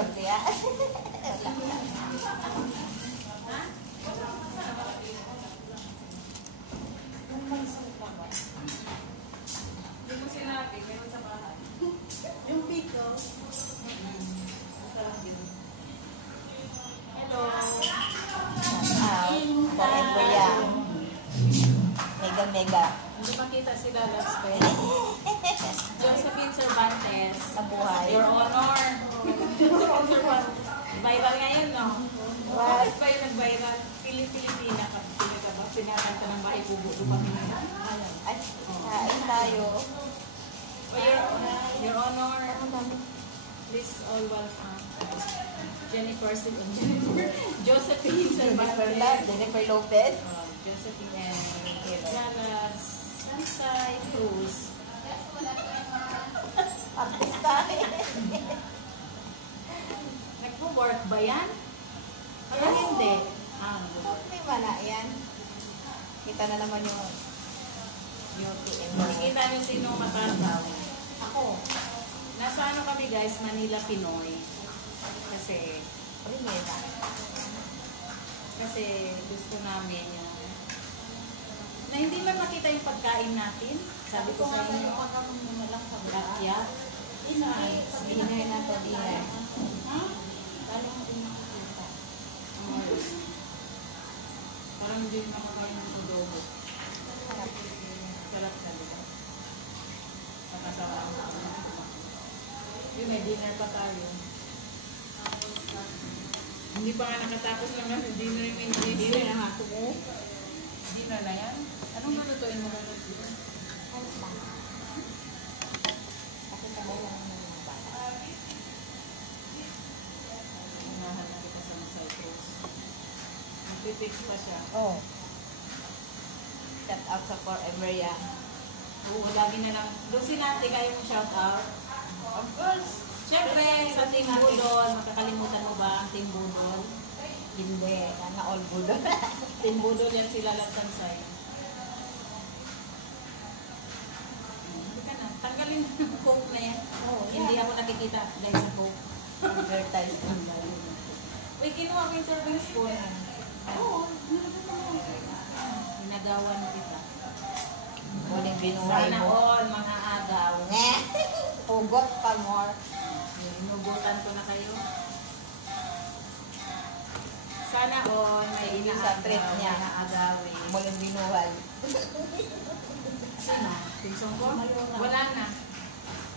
sorte ya. Hindi mo sinabi, meron sa bahay. Yung piko. Hello. Forever yan. Mega. Hindi makita sila last week. Josephine Cervantes. Nabuhay. Your Honor. Josephine Cervantes. Viral ngayon, no? What? Bakit ba yung nag-viral? Pilipina ka. Pinakanta ng bahay pubuto pa ngayon. Ay, kain tayo. Oh, Your Honor. Please all welcome. Jennifer. Josephine Cervantes. Jennifer Lopez. Josephine and Galas. Sansay Cruz. Artista. Nagpo-work ba yan? Parang hindi. Hindi wala yan. Kita na naman yung UTM. Nakikita niyo sino matanda. Ako. Nasa ano kami guys, Manila Pinoy. Kasi Primera. gusto namin yung na hindi man makita yung pagkain natin. Sabi ko sa inyo, yeah. Dinner na to, dinner. Ha? Parang hindi makikita. Parang hindi makakain ng adobo. Sarap. Sarap na diba? Nakasawa ang yun, may dinner pa tayo. Hindi pa nga nakatapos lang ang dinner yung English. Dinner na ako eh. Dinner na yan? Anong lulutuin mo na dito? Alas lang. Kasi tagal lang ng mga bata. Unahan na kita sa Cyprus. Magpipix pa siya. Oh. Shout out sa Forever yan. Oo, lagi na lang. Lucy natin, kayo mo shout out. Of course. Siyempre, sa Team Budol, makakalimutan mo ba ang Team Budol? Hindi. Sana all good. Team Budol yan sila Lansansay. Hindi ka na. Tanggalin ang coke na yan. Oh, Hindi ako nakikita dahil sa coke. Advertisement. Uy, kinuha ko yung serving spoon. Oo. Ginagawan kita. Muling binuhay Sana mo. all mga agaw. Pugot pa more. Inugutan ko na kayo. Sana all may Hindi sa trip niya. agawi. Muling binuhay. Sino? Pinsong ko? Wala na.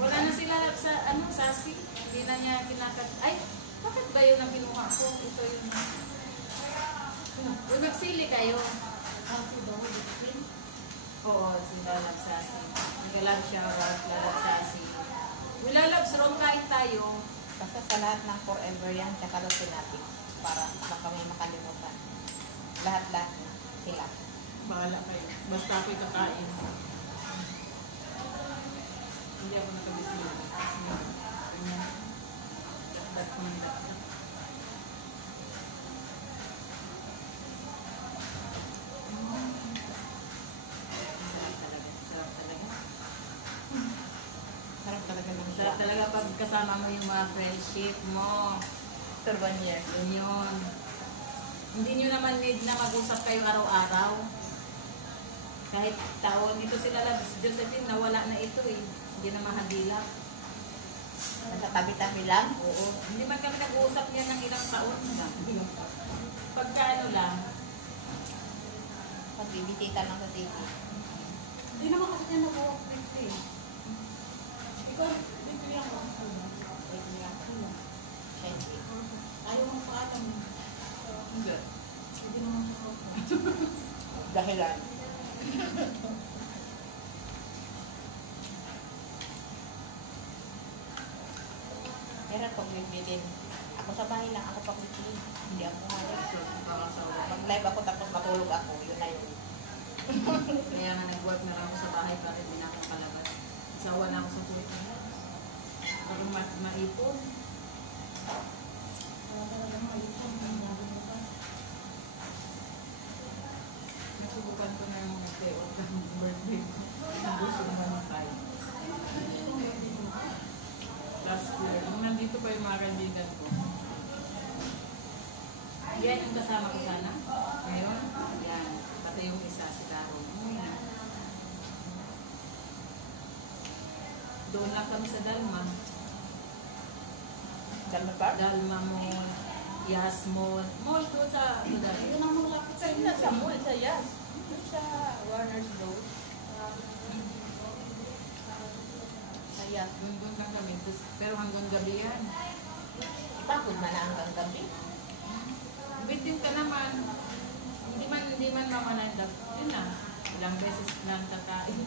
Wala na sila sa sasi. Hindi na niya kinakat. Ay, bakit ba yun ang binuha ko? Ito yun. Uy, magsili kayo. Oo, sila nagsasi. Nag-love shower, lalabsasi. Lalabs ron kahit tayo. Basta sa lahat ng Forever yan, tsaka natin para baka may makalimutan. Lahat-lahat na sila. Bahala kayo. Basta ako'y kakain. Hindi ako nakabisila. Kasi ganyan. Dapat kong dapat. Sarap talaga. Sarap talaga ng Sarap talaga pag kasama mo yung mga friendship mo. After 1 year. Yun. Hindi nyo naman need na mag-usap kayo araw-araw. Kahit taon. Ito sila lang, Josephine, nawala na ito eh. Hindi na mahagila. Nasa tabi-tabi lang. Oo. Hindi man kami nag-uusap niya ng ilang taon. Pagka ano lang. Magbibisita lang sa TV. Hindi naman kasi niya nag-walk weekly. Ikaw, weekly lang ako. Weekly lang. Siyempre. Ayaw mo pa alam. Hindi. Hindi naman siya ako. Dahilan. Meron pag bibilin. Ako sa bahay lang, ako pag weekly. Hindi ako live. Mag-live ako tapos matulog ako. Yun na yun. Kaya nga nag-work na lang ako sa bahay para hindi na akong palabas. Sawa na ako sa tuwit. Para maipon. Nasubukan ko na yung mga day off ng birthday ko. Gusto naman ng tayo. Last year, nung nandito Nandito pa yung mga kaibigan ko. Yan yung kasama ko sana. Ngayon, yan. Pati yung isa, si Daro. Doon lang kami sa Dalma. Dalma Park? Dalma Mall, Yas Mall. Mall doon sa Duday. Yun ang malapit sa Sa inyo. sa mall, sa Yas. Sa Warner's Road. Sa Yas. Doon lang kami. Pero hanggang gabi yan. Pagod na lang hanggang gabi. Bitin ka naman. Hindi man mamanandap. Yun na. Ilang beses lang kakain.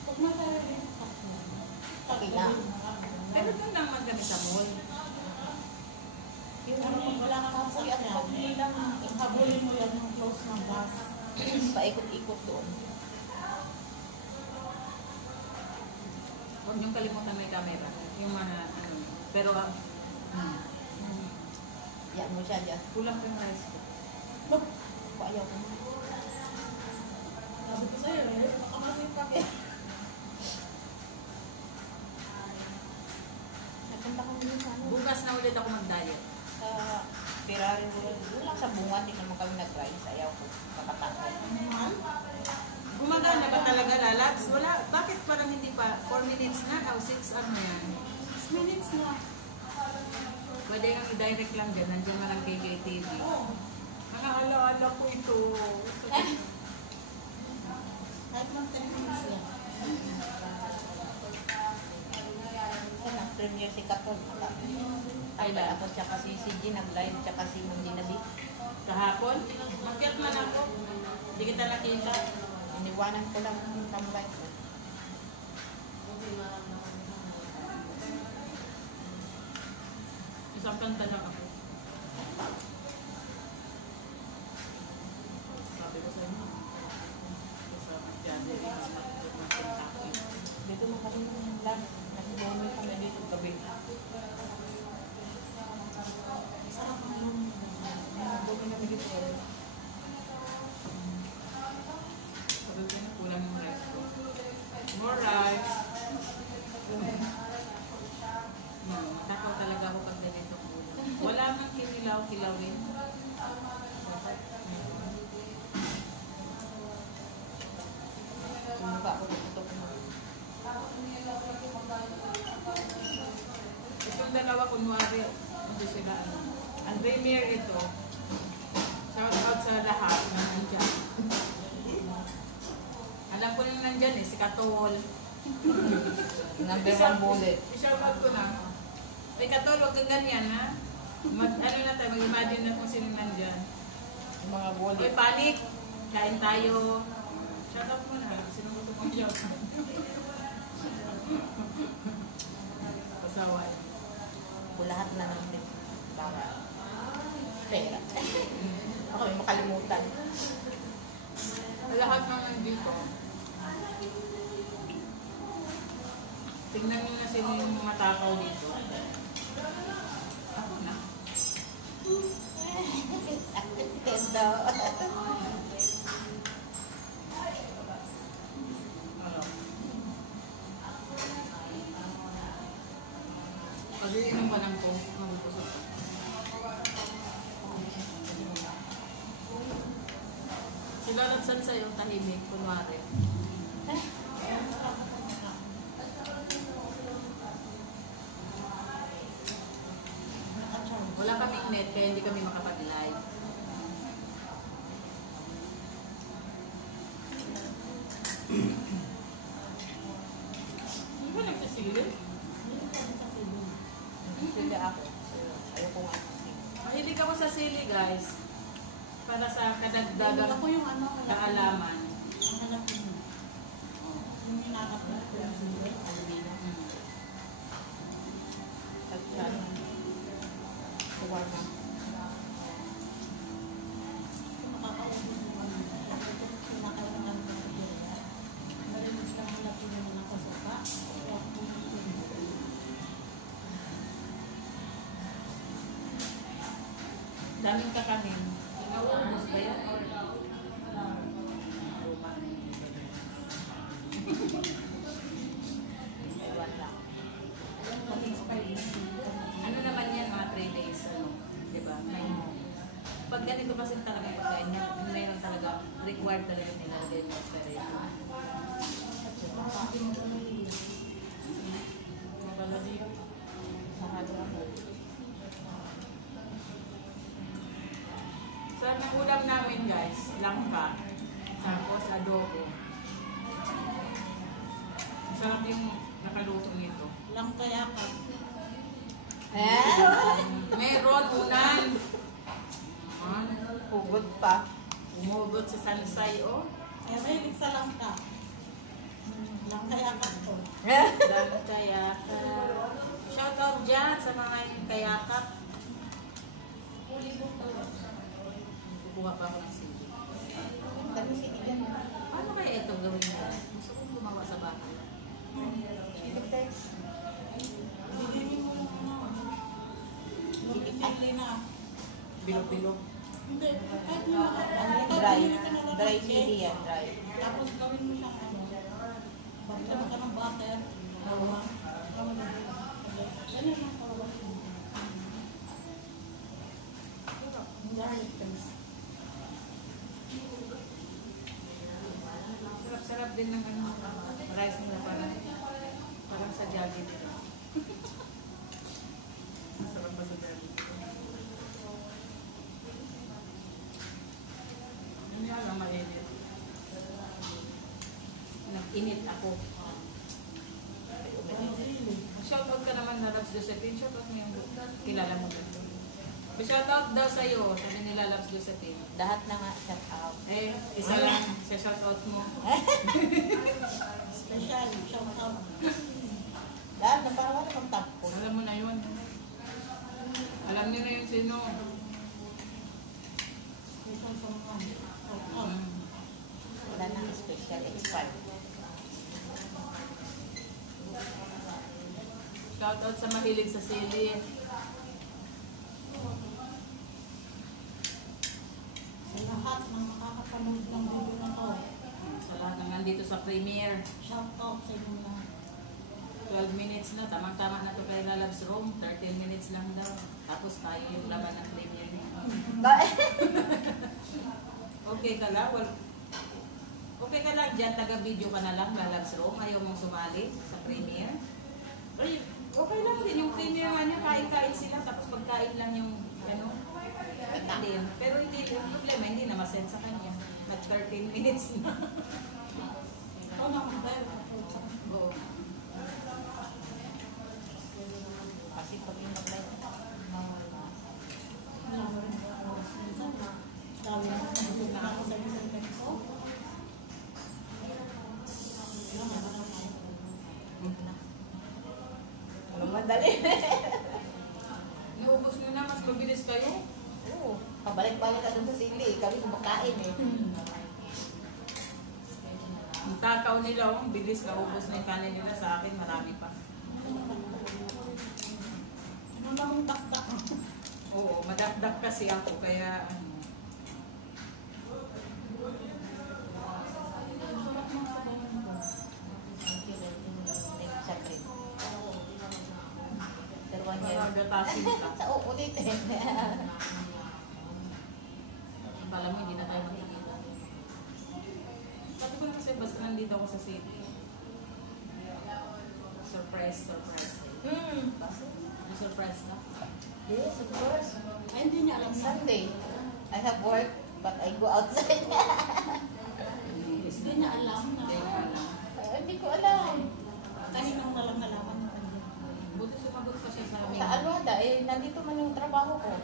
Pag nakarin, Okay lang. Pero doon lang man kami sa mall. Yung ano, pag wala kang sasakyan, pag nilang habulin mo yan yung close ng bus. paikot-ikot doon. Huwag niyong kalimutan may camera. Yung mga, ano. Pero, Yan mo siya dyan. kulang pa yung rice ko. Ayaw ko. Sabi ko sa'yo eh, baka masipag eh. Nagpunta kami dun sa ano. Bukas na ulit ako mag-diet. Sa Ferrari World. Doon lang sa bunga, hindi naman kami nag-rise. Ayaw ko. Kakatakot. Gumagana ba talaga, Lalabs? Wala. Bakit parang hindi pa? 4 minutes na? O 6 ano yan? 6 minutes na. Pwede nga i-direct lang dyan. Nandiyan nga lang KKTV. Oo. Mga ala-ala ko ito. Kahit mag 10 minutes yan. Yan ang premier si Katon. Tayo ako, tsaka si CG nag-live, tsaka si Mundi Nabi. Kahapon, makyat man ako. Hindi kita nakita. Iniwanan ko lang yung tambay ko. Isang kanta lang ako. Sabi ko sa inyo. Sa January, mag-Kentucky. Dito mo kami ng lang. Nag-bono kami dito gabi. Sarap ng room. Nag-bono kami dito gabi. Sabi ko na kulang yung rice ko. More rice. Matakaw talaga ako pag ganito kulang. Wala mang kinilaw-kilawin. Tumuka ako dito ko. Itong dalawa kunwari, hindi sila ano. Ang premier ito, shout out sa lahat na nandyan. Alam ko yung nandyan eh, si Katol. Number one bullet. I-shout out ko na. Si Katol, huwag kang ganyan ha. Ano na tayo, mag-imagine na kung sino nandyan. Yung mga Uy, bullet. panic! Kain tayo. Shout out mo na. Sino gusto kong shout out? Pasaway. Ko lahat na ng para pera. Ako may makalimutan. Lahat ng nandito. Tingnan nyo na sino yung matakaw dito. Ako na. Tendo. Ano? Pag-iinom pa lang po, magpusok ko. Sila nagsan sa'yo, tahimik, kunwari. Wala kaming net, kaya hindi kami makapag-live. Hindi ba nagsasilip? Sige ako. Ayoko nga. Mahilig ako sa sili, guys. Para sa kadagdagang Ako yung ano, kaalaman. ang hanapin mo. Yung hinanap mo. Alumino. Tagsan. Tuwar na. Makakaubos mo ka naman. Kinakailangan ko sa kaya. Marinig lang hanapin mo na sa sopa. Daming kakanin. Inaubos ba yan? Iwan lang. Mag-inspire. ganito kasi talaga pagkain niya, mayroon talaga, required talaga nila din yung operate. So, ang ulam namin guys, langka, tapos adobo. Sarap yung nakaluto nito. Lang kaya ka. Meron unan. Hugot pa. Umugot sa sansay, oh. Kaya mahilig sa lang ka. Lang kaya ka to. Lang kayakap. Shout out dyan sa mga yung kayakap. Kukuha pa ako ng CD. Dami si Igan. Paano kaya ito gawin mo? Gusto kong gumawa sa bahay. Silip tayo. Bigyan mo lang ano. Mag-isili na. Bilog-bilog. Hindi, kahit mo na. Dry. Dry CD yan, dry. Tapos gawin mo siyang ano. Bagyan ka ng butter. Ganun lang kawa. Garlic paste. Sarap-sarap din ng ano, rice nila parang sa Jollibee dito. Sarap pa sa Jollibee. Hindi lang mainit. Nag-init ako. Shoutout ka naman na Labs Josephine. Shoutout mo yung kilala mo dito. Shoutout daw sa'yo. Sabi nila Labs Josephine. Lahat na nga, shout out. Eh, isa lang sa shoutout mo. Special, shout out. Lahat na parang wala kang tampo. Alam mo na yun. Alam niyo na yun sino. Special sa mga shout out. Wala nang special expert. Shoutout sa mahilig sa sili. Sa lahat ng makakapanood ng video na to, Sa lahat ng nandito sa premiere. shout out sa inyo lahat. 12 minutes na. Tamang-tama na to kay Lalabs Room. 13 minutes lang daw. Tapos tayo yung laban ng premiere niya. Okay ka lang? Okay ka lang dyan. Taga-video ka na lang. Lalabs Room. Ayaw mong sumali sa premiere. Ay, okay lang din. Yung premiere nga niya, kain-kain sila. Tapos pagkain lang yung ano. Hindi. Pero hindi. Yung problema, hindi na masend sa kanya. Nag 13 minutes na. Ikaw naman tayo. Oo. Kasi pag yung mag-live, mawala. Wala mo rin ang oras minsan na dami na nabusog na ako sa isang tempo. Ano madali? Naubos nyo na. Mas mabilis kayo. Oo. Pabalik-balik ka dun sa sili. Kami kumakain eh. Ang takaw nila, oh, ang bilis naubos na yung kanin nila. Sa akin, marami pa. Ano namang taktak? Oo, madakdak kasi ako. Kaya, ano. Sarap ng sabaw nito. Thank you, thank you sa trip. Pero one year. Magatasin ka. Sa uulitin. Pala mo, hindi na tayo makikita. Sabi ko na kasi basta nandito ako sa city. Surprise. May surprise ka? Yes, of course. Ay, hindi niya alam na. Sunday, I have work, but I go outside. Hindi niya alam na. Hindi na alam. Hindi ko alam. Kaninang na lang nalaman niya kanya. Buti sumagot pa siya sa amin. Sa Alwada, nandito man yung trabaho ko.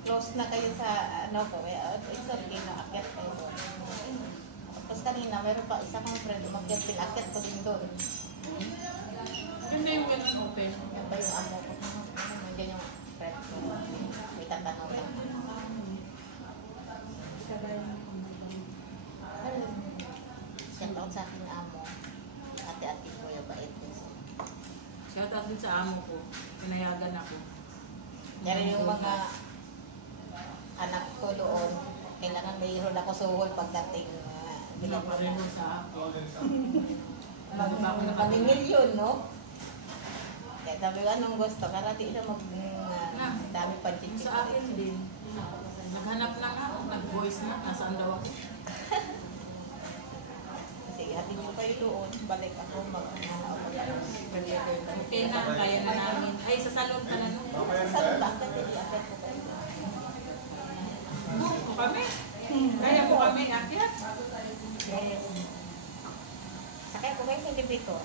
Close na kayo sa ano ko, it's okay na akyat kayo doon. Tapos kanina, meron pa isa kong friend, umakyat, pinakyat ko din doon. Hindi yung ganun open. Yan ba yung amo ko? Nandiyan yung friend ko. May tatanong lang. Kagaya ng pambabaw. Shout out sa aking amo. Ate-ate ko yung bait din. Shout out din sa amo ko. Pinayagan ako. Yan yung mga anak ko doon. Kailangan mayroon ako suhol pagdating. Pinapareho sa ako. Maningil yun, no? Kaya sabi ko, anong gusto? Karati na dami pa chichik. Sa akin din. Naghanap lang ako, nag-voice na, nasaan daw ako. Sige, hati niyo kayo doon. Balik ako Okay na, kaya na namin. Ay, sa salon ka na no? Sa salon ba? Akit ko kayo. Buko kami. Kaya po kami, akyat. Sakay ko kayo sa elevator.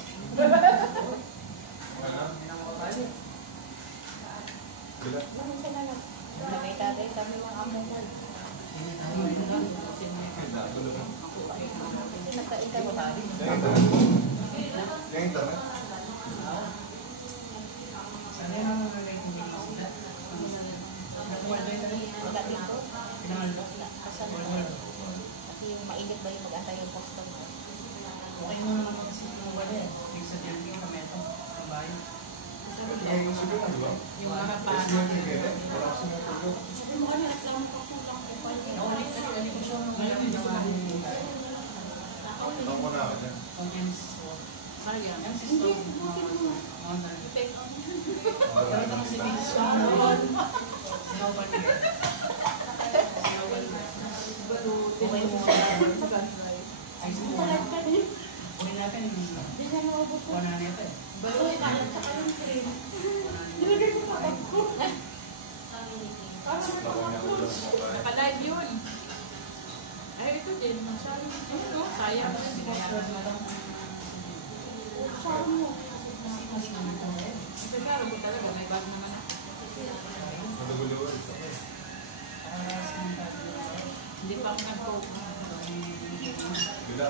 Naman sila lang. May tatay kami mga amo mo. Nasa-ita mo tayo. Yang internet? Wala dito. Asan mo? Kasi yung mainit ba yung mag-antay yung customer? Okay mo naman kasi yung wala eh. Yung sa building kami ito, ang bahay. Yang sudah kan dua? Yung mga Yes, paano. yang tiga. Orang semua perlu. Sabi mo kami, at lang ko kulang ko pa yun. Naulit kasi ano ko siya ngayon yung naman yung Tahu mana aja? ang MC. Mariam. MC store. Mga Take on. Pero naman si Mrs. Sharon. Sinawan niya. Sinawan niya. Okay mo na. Ay, siguro. Kunin natin yung Hindi siya naubos ko. 100 eh. Uy, kalat sa kayong cream. Nilagay ko sa bag ko. Lawan yang udah mulai. Naka-live yun. Ay, ito din. Masyari. Ito, sayang. Sinayaran mo lang. Saan mo? Ito nga, ko talaga. May bag naman ako. Ada berdua. Hindi pa ako nag-cope. Bila?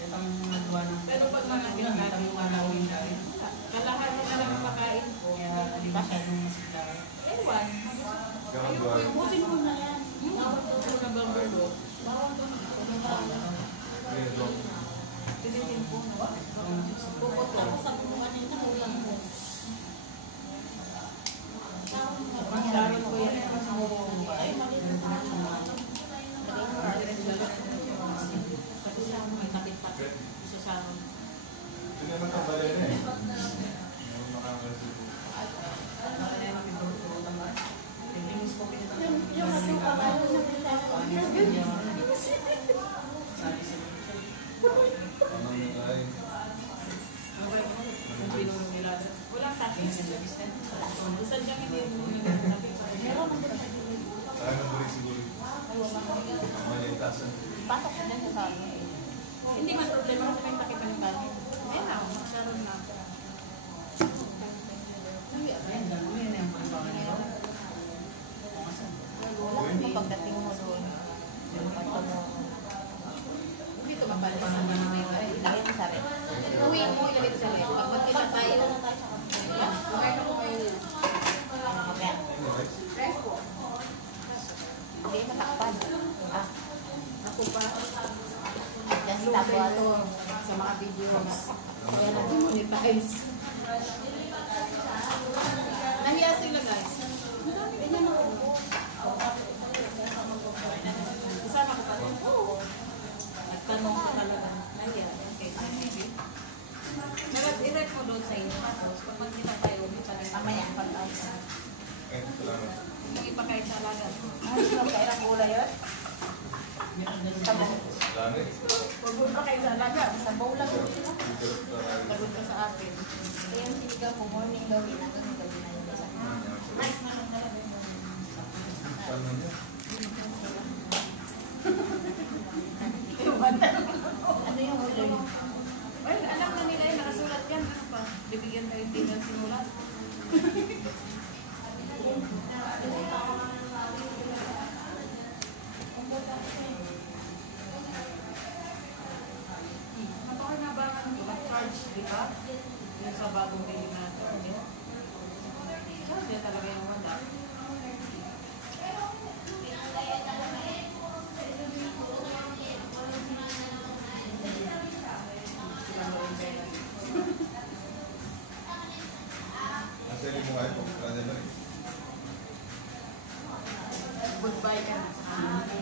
Itang nagawa ng Pero pag mga ginagawa yung malawin dahil, kalahati na lang ang makain ko. kaya hindi masyadong masigla. Ewan. Jangan dua. Ubusin mo na yan. Bawal ko na nagbabago. Bawal ko na. Ini dua. Pilitin ko na. Bukot lang. Tapos sabi mo kanina, ulang mo. Sharon ko yan. Ay, mali sa akin. Pati siya may nakita. Isa Sharon. Ini memang tambah ini. Yang makan nasi. Yung ating pangalan na Tanam yang lain. Kung pinulong nila. Walang takin. Isang dyan hindi mo nagtakin. meron ang ganda. Saya memberi siguri. Namanya itasan. Pasok ko din sa salon. Hindi man problema kung may takip ng takin. Ayun na, Sharon na. Wala ko pagdating mo doon. Pagdating mo. Hindi ito mapalis sa mga Lagay mo sa rin. Uwi mo, ilagay sa rin. Pag magkita tayo, kumain ako kayo. Mamaya. Ini guys. Fresh po. Hindi matakpan. Ah, Ako pa. just Luto tabal. ito sa mga videos. Kaya nag-monetize. Nahiya sila guys. Ganyan ako. Kasama ko pa rin. Nagtanong ko talaga. Nahiya. Okay. Nag-direct mo doon sa inyo. Tapos pag magkita tayo, hindi pa rin. Mamaya, pag-out. Selamat. Yung ipakain sa alaga. Ay, sino kairang gulay yun? Sabaw. Langit. Huwag mo ipakain sa alaga. Sabaw lang yun. Pagod ka sa akin. Kaya yung sinigaw ko, morning daw, ginagawa daw na yun. Rice na lang nalagay mo. Tanamnya. Ano yung ulo yun? Well, alam na nila yun. Nakasulat yan. Ano pa? Bibigyan tayo din ng sinulat. Napakanabangan ko. Mag-charge, di ba? Yung sa bagong bilhin natin. Charge yan talaga yung wala. Nasa limo kayo po. Kaya na rin. Goodbye ka na sa akin.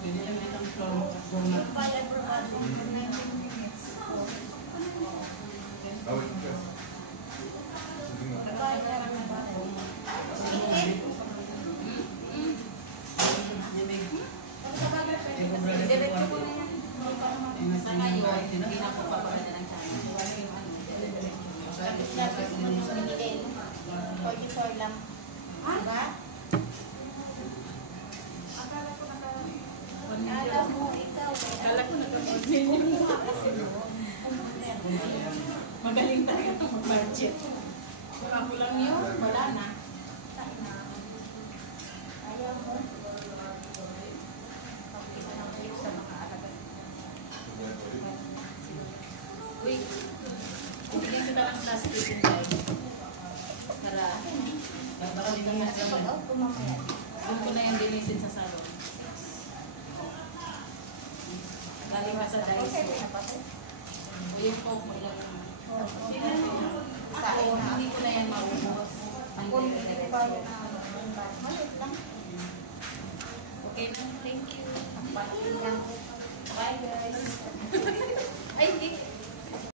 Pwede lang itang donut. Awit ka. Sige Magaling talaga ito mag-budget. Wala mo lang yun, wala na. Ayaw mo. Pakita ng clip sa mga alaga. Uy, bigyan kita ng plastic yun guys. Para, baka dito na Kasi pag out ko mamaya. doon ko na yung linisin sa salon. Galing ka sa Okay, Daiso. pinapasok. Uy, po, maglalang. Sain na. Hindi ko na yan maubos. Ang Kung diretso. hindi pa yun maliit lang. Okay, thank you. Ang pati lang po.